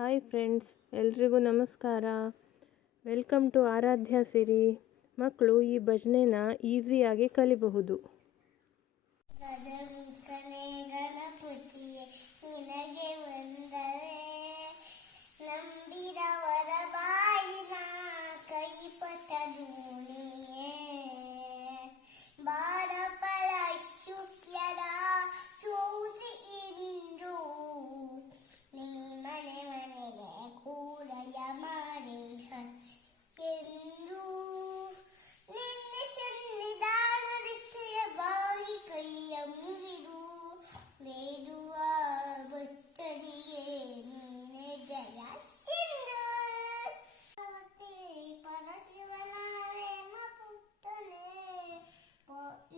Hi friends, ಎಲ್ರಿಗೂ ನಮಸ್ಕಾರ. Welcome to Aradhya Siri. ಮಕ್ಕಳು ಈ ಭಜನೆನ ಈಸಿಯಾಗಿ ಕಲಿಬಹುದು. ಗಣಪತಿ ನಿನಗೆ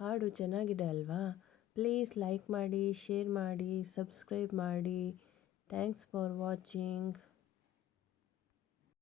ಹಾಡು ಚೆನ್ನಾಗಿದೆ ಅಲ್ವಾ? ಪ್ಲೀಸ್ ಲೈಕ್ ಮಾಡಿ ಶೇರ್ ಮಾಡಿ ಸಬ್ಸ್ಕ್ರೈಬ್ ಮಾಡಿ. Thanks for watching.